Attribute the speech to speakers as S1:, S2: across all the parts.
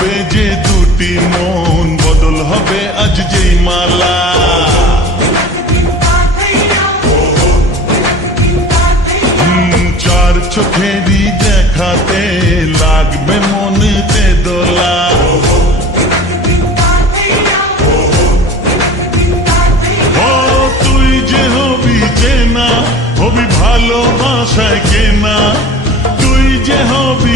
S1: হবে যে দুটি মন বদল হবে আজ যেই মালা। চোখেরই দেখাতে লাগবে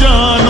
S1: জানো